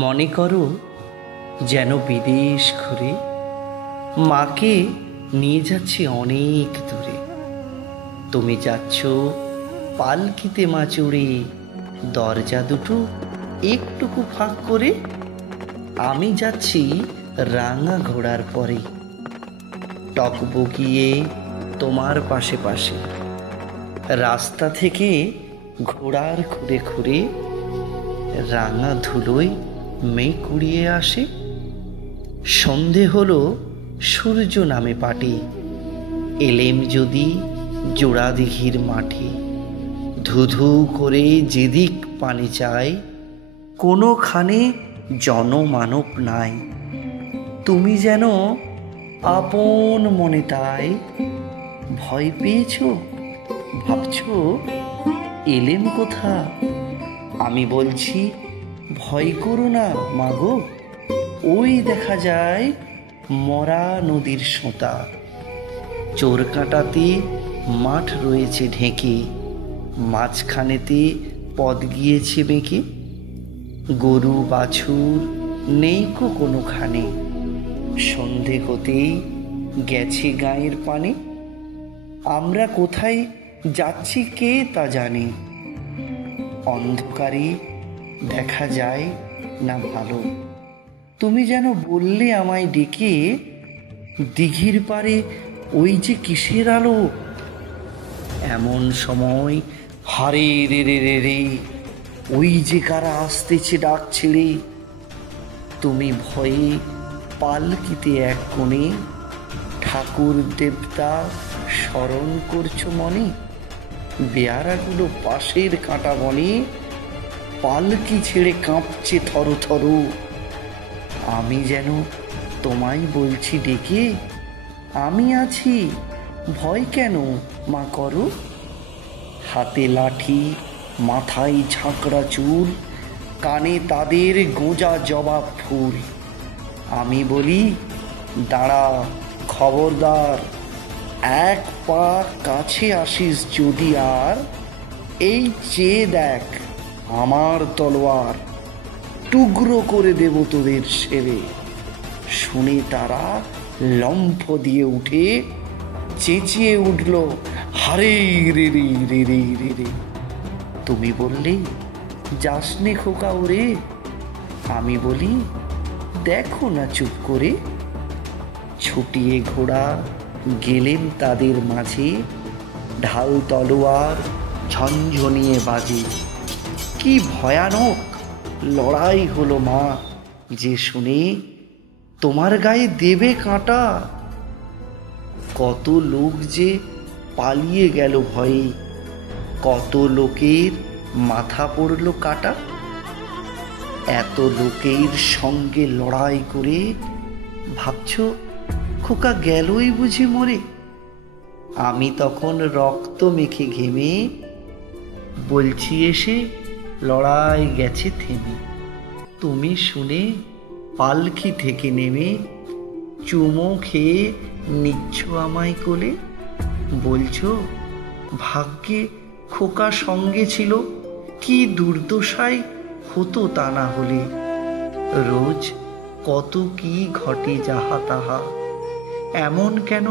মনে করো যেন বিদেশ ঘুরে মাকে নিয়ে যাচ্ছি অনেক দূরে। তুমি যাচ্ছ পালকিতে মা চড়ে, দরজা দুটো একটুকু ফাঁক করে। আমি যাচ্ছি রাঙা ঘোড়ার পরে, টকবগিয়ে তোমার পাশে পাশে। রাস্তা থেকে ঘোড়ার খুঁড়ে খুঁড়ে রাঙা ধুলোয় মেঘ কুড়িয়ে আসে। সন্ধে হলো সূর্য নামে পাটে, এলেম যদি জোড়া দিঘির মাঠে। ধুধু করে যেদিক পানি চাই, কোনোখানে জনমানব নাই। তুমি যেন আপন মনে তাই। ভয় পেয়েছ, ভাবছ এলেম কোথা? আমি বলছি ভয় করো না মাগো, ওই দেখা যায় মরা নদীর সোঁতা। চোর কাঁটাতে মাঠ রয়েছে ঢেকে, মাঝখানেতে পথ গিয়েছে বেঁকে। গরু বাছুর নেই কো কোনোখানে, সন্ধে হতেই গেছে গায়ের পানে। আমরা কোথায় যাচ্ছি কে তা জানে, অন্ধকারে দেখা যায় না ভালো। তুমি যেন বললে আমায় ডেকে, দিঘির পারে ওই যে কিসের আলো। এমন সময় হারে রে রে রে রে, ওই যে কারা আসতেছে ডাক ছেড়ে। তুমি ভয়ে পালকিতে এক কোণে, ঠাকুর দেবতা স্মরণ করছো মনে। বেয়ারাগুলো পাশের কাঁটা বনে, পালকি ছেড়ে কাঁপছে থর থর। আমি যেন তোমায় বলছি ডেকে, আমি আছি, ভয় কেন মা করো। হাতে লাঠি, মাথায় ঝাঁকড়া চুল, কানে তাদের গোঁজা জবা ফুল। আমি বলি দাঁড়া, খবরদার, এক পা কাছে আসিস যদি আর, এই চেয়ে দেখ আমার তলোয়ার, টুকরো করে দেব তোদের সেরে। শুনে তারা লম্ফ দিয়ে উঠে চেঁচিয়ে উঠল, হারে রে রে রে রে রে রে। তুমি বললে যাস নে খোকা ওরে। আমি বলি দেখো না চুপ করে। ছুটিয়ে ঘোড়া গেলেন তাদের মাঝে, ঢাল তলোয়ার ঝনঝনিয়ে বাজে। কি ভয়ানক লড়াই হলো মা, যে শুনে তোমার গায়ে দেবে কাঁটা। কত লোক যে পালিয়ে গেল ভয়ে, কত লোকের মাথা পড়ল কাটা। এত লোকের সঙ্গে লড়াই করে ভাবছ খোকা গেলই বুঝি মরে। আমি তখন রক্ত মেখে ঘেমে বলছি এসে, লড়াই গেছে থেমে। তুমি শুনে পালকি থেকে নেমে চুমো খেয়ে নিচ্ছ আমায় কোলে। বলছো ভাগ্যে খোকা সঙ্গে ছিল, কি দুর্দশায় হতো তা না হলে। রোজ কত কি ঘটে যাহা তাহা, এমন কেন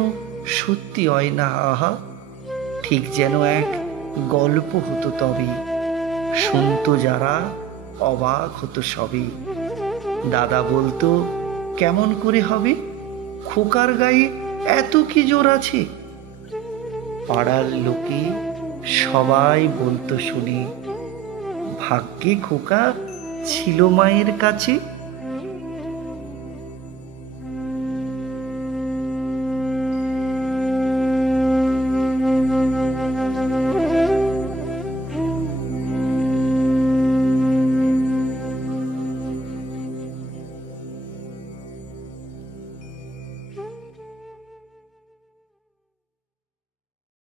সত্যি হয় না আহা। ঠিক যেন এক গল্প হতো তবে, শুনতো যারা অবাক হতো সবে। দাদা বলতো কেমন করে হবে, খোকার গায়ে এত কি জোর আছে। পাড়ার লোকে সবাই বলতো শুনে, ভাগ্যে খোকা ছিল মায়ের কাছে।